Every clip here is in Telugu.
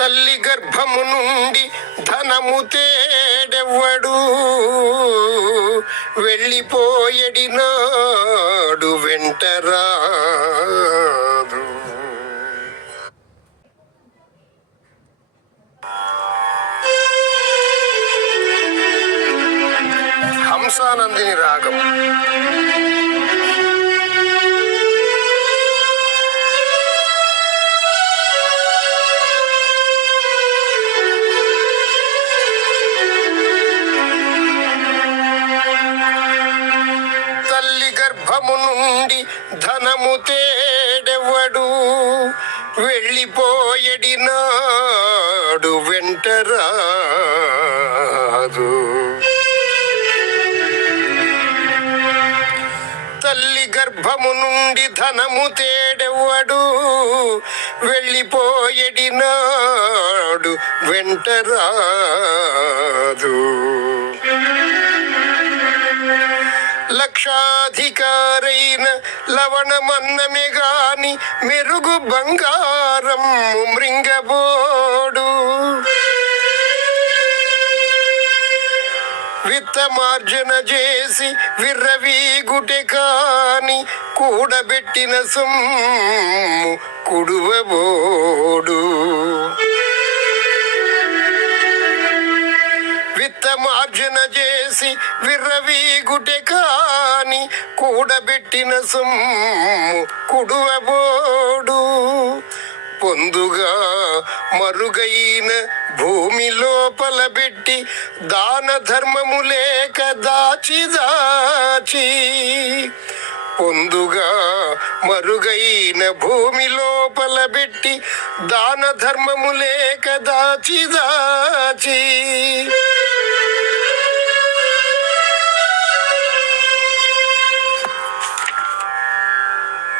తల్లి గర్భము నుండి ధనము తేడెవ్వడు. వెళ్ళిపోయడినాడు వెంటరాదు. హంసానందిని రాగం. తల్లి నుండి ధనము తేడెవ్వడు? వెళ్ళిపోయడి నాడు వెంటరాదు. తల్లి గర్భము నుండి ధనము తేడెవ్వడు? వెళ్ళిపోయడి నాడు వెంటరాదు. లక్షాధికారైన లవణమన్నమే గాని మెరుగు బంగారం మృంగబోడు. విత్తమార్జన చేసి విర్రవీగుటె కాని కూడబెట్టిన సొమ్ము కుడువబోడు. విత్తమార్జన చేసి విర్రవీగుటె కాని కూడబెట్టిన సొమ్ము కుడువబోడు. పొందుగా మరుగైన భూమి లోపల పెట్టి దాన ధర్మము లేక దాచి దాచి. పొందుగా మరుగైన భూమి లోపల పెట్టి దాన ధర్మము లేక దాచి దాచి.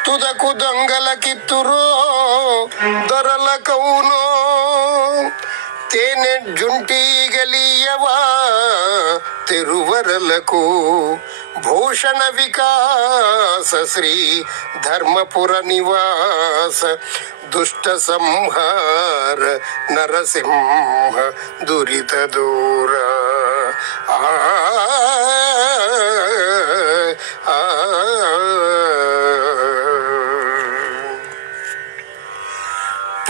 తుదకు దొంగల కిత్తురో దొరల కౌనో తేనె జుంటీగలియవా తిరువరలకు భూషణ వికాస శ్రీ ధర్మపుర నివాస దుష్ట సంహార నరసింహ దురిత దూర ఆ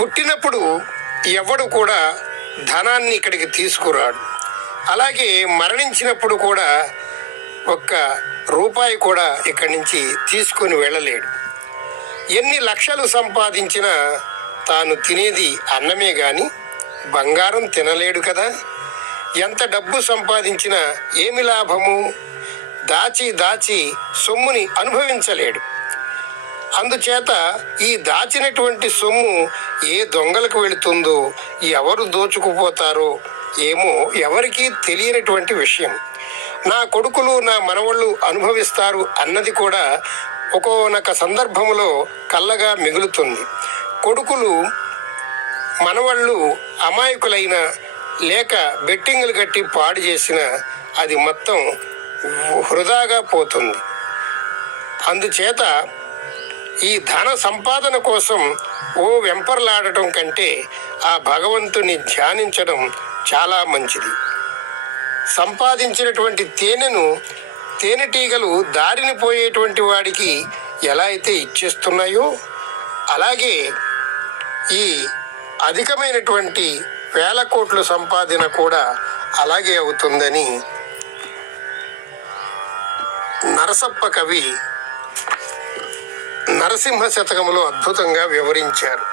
పుట్టినప్పుడు ఎవడు కూడా ధనాన్ని ఇక్కడికి తీసుకురాడు. అలాగే మరణించినప్పుడు కూడా ఒక్క రూపాయి కూడా ఇక్కడి నుంచి తీసుకొని వెళ్ళలేడు. ఎన్ని లక్షలు సంపాదించినా తాను తినేది అన్నమే కానీ బంగారం తినలేడు కదా. ఎంత డబ్బు సంపాదించినా ఏమి లాభము? దాచి దాచి సొమ్ముని అనుభవించలేడు. అందుచేత ఈ దాచినటువంటి సొమ్ము ఏ దొంగలకు వెళుతుందో ఎవరు దోచుకుపోతారో ఏమో ఎవరికీ తెలియనటువంటి విషయం. నా కొడుకులు నా మనవళ్ళు అనుభవిస్తారు అన్నది కూడా ఒక్కొనొక సందర్భములో కళ్ళగా మిగులుతుంది. కొడుకులు మనవళ్ళు అమాయకులైన లేక బెట్టింగులు కట్టి పాడు చేసిన అది మొత్తం వృధాగా పోతుంది. అందుచేత ఈ ధన సంపాదన కోసం ఓ వెంపర్లాడటం కంటే ఆ భగవంతుని ధ్యానించడం చాలా మంచిది. సంపాదించినటువంటి తేనెను తేనెటీగలు దారిని పోయేటువంటి వాడికి ఎలా అయితే ఇచ్చేస్తున్నాయో అలాగే ఈ అధికమైనటువంటి వేల కోట్ల సంపాదన కూడా అలాగే అవుతుందని నరసప్ప కవి నరసింహ శతకములో అద్భుతంగా వివరించారు.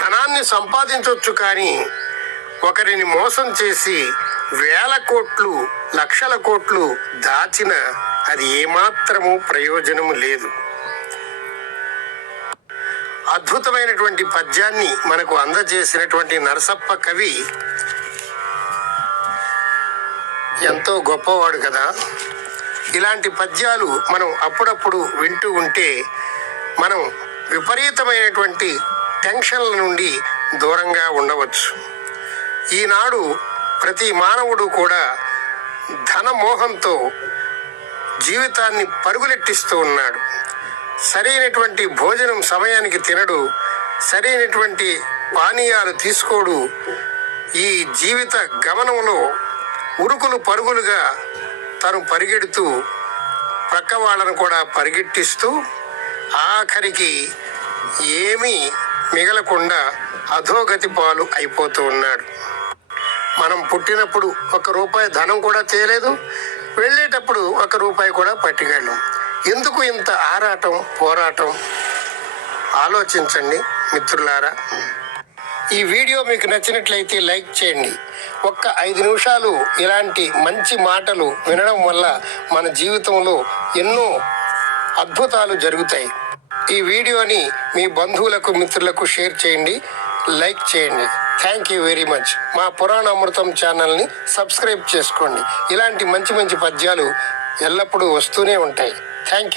ధనాన్ని సంపాదించవచ్చు కానీ ఒకరిని మోసం చేసి వేల కోట్లు లక్షల కోట్లు దాచిన అది ఏమాత్రము ప్రయోజనము లేదు. అద్భుతమైనటువంటి పద్యాన్ని మనకు అందజేసినటువంటి నరసప్ప కవి ఎంతో గొప్పవాడు కదా. ఇలాంటి పద్యాలు మనం అప్పుడప్పుడు వింటూ ఉంటే మనం విపరీతమైనటువంటి టెన్షన్ల నుండి దూరంగా ఉండవచ్చు. ఈనాడు ప్రతి మానవుడు కూడా ధన మోహంతో జీవితాన్ని పరుగులెట్టిస్తూ ఉన్నాడు. సరైనటువంటి భోజనం సమయానికి తినడు సరైనటువంటి పానీయాలు తీసుకోడు. ఈ జీవిత గమనంలో ఉరుకులు పరుగులుగా తను పరిగెడుతూ పక్క వాళ్ళను కూడా పరిగెట్టిస్తూ ఆఖరికి ఏమీ మిగలకుండా అధోగతి పాలు అయిపోతూ ఉన్నాడు. మనం పుట్టినప్పుడు ఒక రూపాయి ధనం కూడా తేలేదు వెళ్ళేటప్పుడు ఒక రూపాయి కూడా పట్టుకెళ్ళం ఎందుకు ఇంత ఆరాటం పోరాటం? ఆలోచించండి మిత్రులారా. ఈ వీడియో మీకు నచ్చినట్లయితే లైక్ చేయండి. ఒక్క ఐదు నిమిషాలు ఇలాంటి మంచి మాటలు వినడం వల్ల మన జీవితంలో ఎన్నో అద్భుతాలు జరుగుతాయి. ఈ వీడియోని మీ బంధువులకు మిత్రులకు షేర్ చేయండి లైక్ చేయండి. థ్యాంక్ యూ వెరీ మచ్ మా పురాణ అమృతం ఛానల్ని సబ్స్క్రైబ్ చేసుకోండి. ఇలాంటి మంచి మంచి పద్యాలు ఎల్లప్పుడూ వస్తూనే ఉంటాయి. Thank you